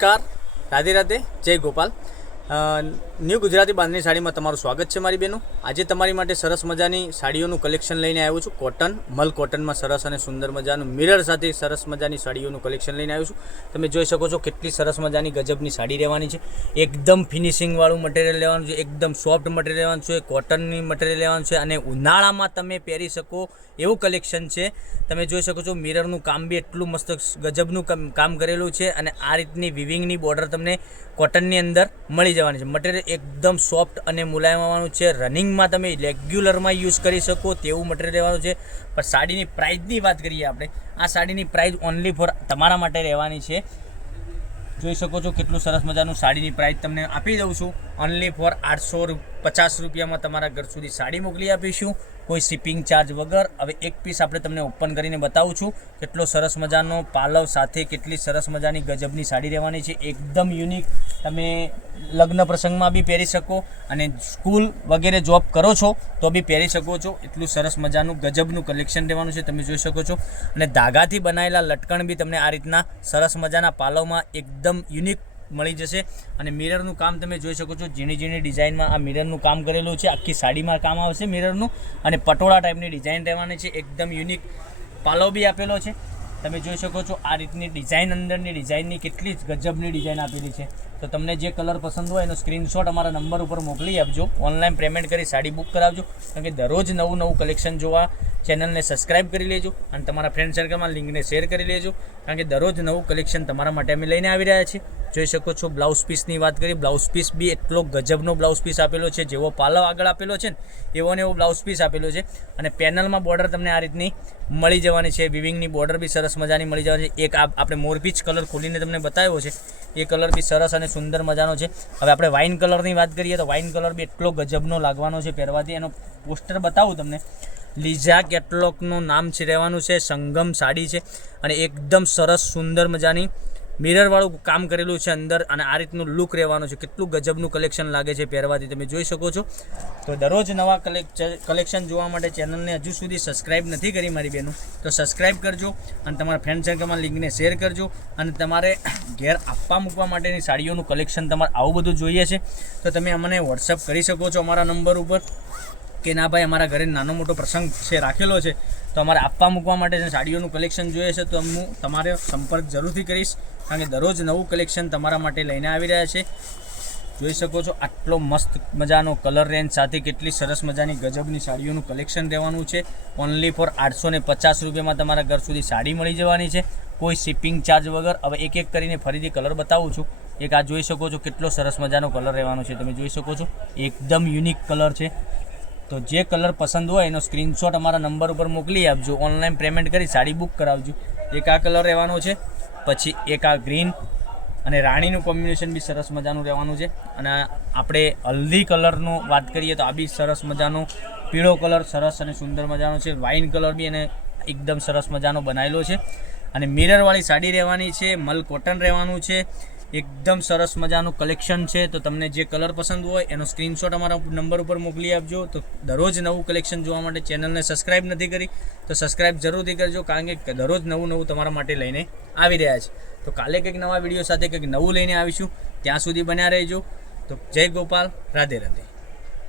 નમસ્કાર, રાધે રાધે, જય ગોપાલ। ન્યૂ ગુજરાતી બાંધણી સાડીમાં તમારું સ્વાગત છે મારી બહેનો। આજે તમારી માટે સરસ મજાની સાડીઓનું કલેક્શન લઈને આવ્યો છું। કોટન, મલ કોટનમાં સરસ અને સુંદર મજાનું મિરર સાથે સરસ મજાની સાડીઓનું કલેક્શન લઈને આવ્યો છું। તમે જોઈ શકો છો કેટલી સરસ મજાની ગજબની સાડી રહેવાની છે। એકદમ ફિનિશિંગવાળું મટીરિયલ લેવાનું છે, એકદમ સોફ્ટ મટીરિયલ લેવાનું છે, કોટનની મટીરિયલ લેવાનું છે અને ઉનાળામાં તમે પહેરી શકો એવું કલેક્શન છે। તમે જોઈ શકો છો મિરરનું કામ બી એટલું મસ્ત ગજબનું કામ કરેલું છે અને આ રીતની વિવિંગની બોર્ડર તમને કોટનની અંદર મળી જવાની છે। મટીરિયલ એકદમ સોફ્ટ અને મુલાયમ આવવાનું છે। રનિંગમાં તમે રેગ્યુલરમાં યુઝ કરી શકો તેવું મટીરિયલ રહેવાનું છે। પણ સાડીની પ્રાઇસની વાત કરીએ આપણે, આ સાડીની પ્રાઇસ ઓનલી ફોર તમારા માટે રહેવાની છે। જોઈ શકો છો કેટલું સરસ મજાનું સાડીની પ્રાઇસ તમને આપી દઉં છું। ઓનલી ફોર 850 રૂપિયામાં તમારા ઘર સુધી સાડી મોકલી આપીશું, કોઈ શિપિંગ ચાર્જ વગર। હવે એક પીસ આપણે તમને ઓપન કરીને બતાવું છું કેટલો સરસ મજાનો પાલવ સાથે કેટલી સરસ મજાની ગજબની સાડી રહેવાની છે। એકદમ યુનિક, તમે લગ્ન પ્રસંગમાં બી પહેરી શકો અને સ્કૂલ વગેરે જોબ કરો છો તો બી પહેરી શકો છો। એટલું સરસ મજાનું ગજબનું કલેક્શન રહેવાનું છે, તમે જોઈ શકો છો। અને ધાગાથી બનાવેલા લટકણ બી તમને આ રીતના સરસ મજાના પાલવમાં એકદમ યુનિક મળી જશે। અને મિરરનું કામ તમે જોઈ શકો છો, ઝીણી ઝીણી ડિઝાઇનમાં આ મિરરનું કામ કરેલું છે। આખી સાડીમાં કામ આવશે મિરરનું અને પટોળા ટાઈપની ડિઝાઇન રહેવાની છે। એકદમ યુનિક પાલવ બી આપેલો છે, તમે જોઈ શકો છો। આ રીતની ડિઝાઇન, અંદરની ડિઝાઇનની કેટલી જ ગજબની ડિઝાઇન આપેલી છે। તો તમને જે કલર પસંદ હોય એનો સ્ક્રીનશોટ અમારા નંબર ઉપર મોકલી આપજો, ઓનલાઈન પેમેન્ટ કરી સાડી બુક કરાવજો। કારણ કે દરરોજ નવું કલેક્શન જોવા ચેનલને સબસ્ક્રાઈબ કરી લેજો અને તમારા ફ્રેન્ડ સર્કલમાં લિંકને શેર કરી લેજો, કારણ કે દરરોજ નવું કલેક્શન તમારા માટે અમે લઈને આવી રહ્યા છીએ। જોઈ શકો છો બ્લાઉઝ પીસની વાત કરીએ, બ્લાઉઝ પીસ બી એટલો ગજબનો બ્લાઉઝ પીસ આપેલો છે, જેવો પાલવ આગળ આપેલો છે ને એવો ને એવો બ્લાઉઝ પીસ આપેલો છે। અને પેનલમાં બોર્ડર તમને આ રીતની મળી જવાની છે, વિવિંગની બોર્ડર બી સરસ મજાની મળી જવાની છે। એક આપણે મોરપીચ કલર ખોલીને તમને બતાવ્યો છે, એ કલર બી સરસ અને સુંદર મજાનો છે। હવે આપણે વાઇન કલરની વાત કરીએ તો વાઇન કલર બી એટલો ગજબનો લાગવાનો છે પહેરવાથી। એનો પોસ્ટર બતાવું તમને, લીઝા કેટલોગનું નામ છે રહેવાનું છે, સંગમ સાડી છે અને એકદમ સરસ સુંદર મજાની મિરરવાળું કામ કરેલું છે અંદર અને આ રીતનું લુક રહેવાનું છે। કેટલું ગજબનું કલેક્શન લાગે છે પહેરવાથી, તમે જોઈ શકો છો। તો દરરોજ નવા કલેક્શન જોવા માટે ચેનલને હજુ સુધી સબસ્ક્રાઈબ નથી કરી મારી બહેનો તો સબસ્ક્રાઈબ કરજો અને તમારા ફ્રેન્ડ સર્કલમાં લિંકને શેર કરજો। અને તમારે ઘેર આપવા મૂકવા માટેની સાડીઓનું કલેક્શન તમારે આવું બધું જોઈએ છે તો તમે અમને વોટ્સઅપ કરી શકો છો અમારા નંબર ઉપર કે ના ભાઈ અમારા ઘરે નાનો મોટો પ્રસંગ છે રાખેલો છે તો અમારે આપવા મૂકવા માટે સાડીઓનું કલેક્શન જોઈએ છે તો હું તમારે સંપર્ક જરૂરથી કરીશ, કારણ કે દરરોજ નવું કલેક્શન તમારા માટે લઈને આવી રહ્યા છે। જોઈ શકો છો આટલો મસ્ત મજાનો કલર રેન્જ સાથે કેટલી સરસ મજાની ગજબની સાડીઓનું કલેક્શન રહેવાનું છે। ઓનલી ફોર 850 રૂપિયામાં તમારા ઘર સુધી સાડી મળી જવાની છે, કોઈ શિપિંગ ચાર્જ વગર। હવે એક એક કરીને ફરીથી કલર બતાવું છું। એક આ જોઈ શકો છો કેટલો સરસ મજાનો કલર રહેવાનો છે, તમે જોઈ શકો છો એકદમ યુનિક કલર છે। તો જે કલર પસંદ હોય એનો સ્ક્રીનશોટ અમારા નંબર ઉપર મોકલી આપજો, ઓનલાઈન પેમેન્ટ કરી સાડી બુક કરાવજો। એક આ કલર રહેવાનો છે, પછી એક આ ગ્રીન અને રાણીનું કોમ્બિનેશન બી સરસ મજાનું રહેવાનું છે। અને આપણે હલ્દી કલરનું વાત કરીએ તો આ બી સરસ મજાનો પીળો કલર સરસ અને સુંદર મજાનો છે। વાઇન કલર બી એને એકદમ સરસ મજાનો બનાવેલો છે અને મિરરવાળી સાડી રહેવાની છે, મલ કોટન રહેવાનું છે, એકદમ સરસ મજાનું કલેક્શન છે। તો તમને જે કલર પસંદ હોય એનો સ્ક્રીનશોટ અમારા નંબર ઉપર મોકલી આપજો। તો દરરોજ નવું કલેક્શન જોવા માટે ચેનલને સબસ્ક્રાઈબ નથી કરી તો સબસ્ક્રાઈબ જરૂરથી કરજો, કારણ કે દરરોજ નવું તમારા માટે લઈને આવી રહ્યા છે। તો કાલે કંઈક નવા વિડીયો સાથે કંઈક નવું લઈને આવીશું, ત્યાં સુધી બન્યા રહેજો। તો જય ગોપાલ, રાધે રાધે।